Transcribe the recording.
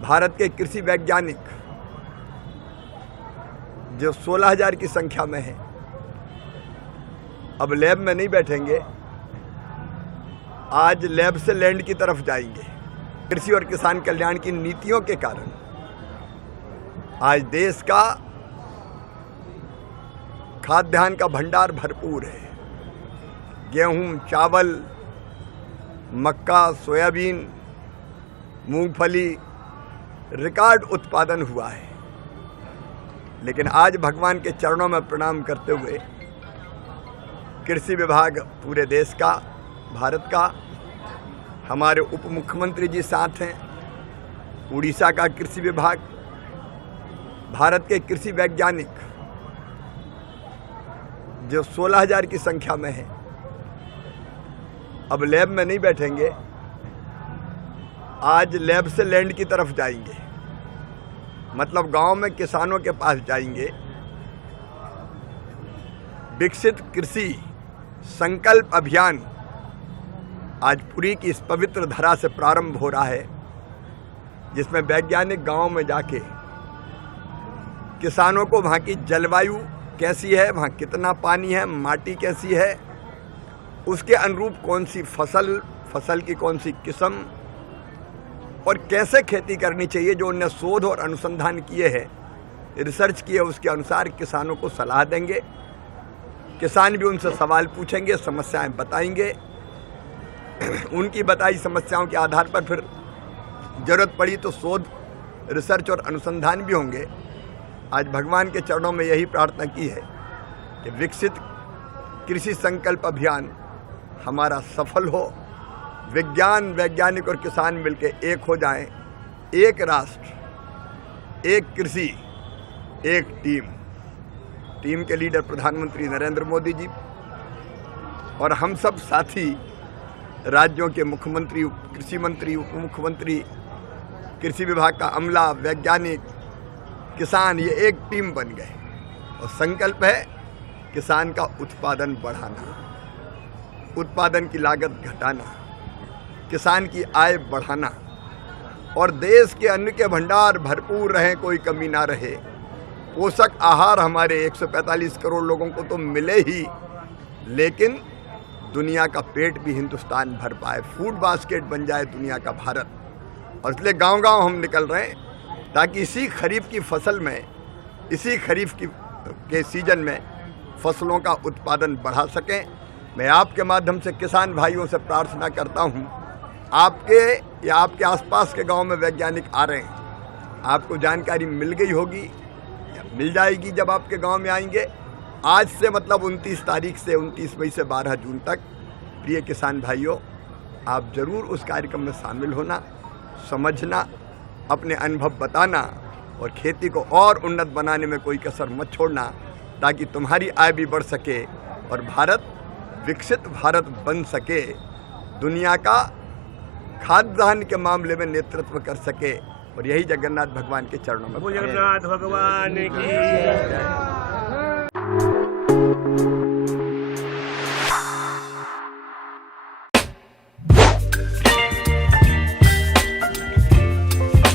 भारत के कृषि वैज्ञानिक जो 16,000 की संख्या में हैं, अब लैब में नहीं बैठेंगे, आज लैब से लैंड की तरफ जाएंगे। कृषि और किसान कल्याण की नीतियों के कारण आज देश का खाद्यान्न का भंडार भरपूर है। गेहूं, चावल, मक्का, सोयाबीन, मूंगफली, रिकॉर्ड उत्पादन हुआ है। लेकिन आज भगवान के चरणों में प्रणाम करते हुए कृषि विभाग पूरे देश का, भारत का, हमारे उप मुख्यमंत्री जी साथ हैं, उड़ीसा का कृषि विभाग, भारत के कृषि वैज्ञानिक जो 16,000 की संख्या में हैं, अब लैब में नहीं बैठेंगे, आज लैब से लैंड की तरफ जाएंगे। मतलब गांव में किसानों के पास जाएंगे। विकसित कृषि संकल्प अभियान आज पुरी की इस पवित्र धरा से प्रारंभ हो रहा है, जिसमें वैज्ञानिक गांव में जाके किसानों को वहाँ की जलवायु कैसी है, वहाँ कितना पानी है, माटी कैसी है, उसके अनुरूप कौन सी फसल की कौन सी किस्म और कैसे खेती करनी चाहिए, जो उन्हें शोध और अनुसंधान किए हैं, रिसर्च किए, उसके अनुसार किसानों को सलाह देंगे। किसान भी उनसे सवाल पूछेंगे, समस्याएं बताएंगे। उनकी बताई समस्याओं के आधार पर फिर जरूरत पड़ी तो शोध, रिसर्च और अनुसंधान भी होंगे। आज भगवान के चरणों में यही प्रार्थना की है कि विकसित कृषि संकल्प अभियान हमारा सफल हो, विज्ञान, वैज्ञानिक और किसान मिलकर एक हो जाएं। एक राष्ट्र, एक कृषि, एक टीम के लीडर प्रधानमंत्री नरेंद्र मोदी जी और हम सब साथी राज्यों के मुख्यमंत्री, कृषि मंत्री, उप मुख्यमंत्री, कृषि विभाग का अमला, वैज्ञानिक, किसान, ये एक टीम बन गए और संकल्प है किसान का उत्पादन बढ़ाना, उत्पादन की लागत घटाना, किसान की आय बढ़ाना और देश के अन्न के भंडार भरपूर रहें, कोई कमी ना रहे। पोषक आहार हमारे 145 करोड़ लोगों को तो मिले ही, लेकिन दुनिया का पेट भी हिंदुस्तान भर पाए, फूड बास्केट बन जाए दुनिया का भारत। और इसलिए गांव-गांव हम निकल रहे हैं ताकि इसी खरीफ की फसल में, इसी खरीफ के सीजन में फसलों का उत्पादन बढ़ा सकें। मैं आपके माध्यम से किसान भाइयों से प्रार्थना करता हूं, आपके या आपके आसपास के गांव में वैज्ञानिक आ रहे हैं, आपको जानकारी मिल गई होगी या मिल जाएगी जब आपके गांव में आएंगे। आज से मतलब 29 तारीख से 29 मई से 12 जून तक, प्रिय किसान भाइयों, आप जरूर उस कार्यक्रम में शामिल होना, समझना, अपने अनुभव बताना और खेती को और उन्नत बनाने में कोई कसर मत छोड़ना, ताकि तुम्हारी आय भी बढ़ सके और भारत विकसित भारत बन सके, दुनिया का खाद्यान्न के मामले में नेतृत्व कर सके। और यही जगन्नाथ भगवान के चरणों में। जगन्नाथ भगवान की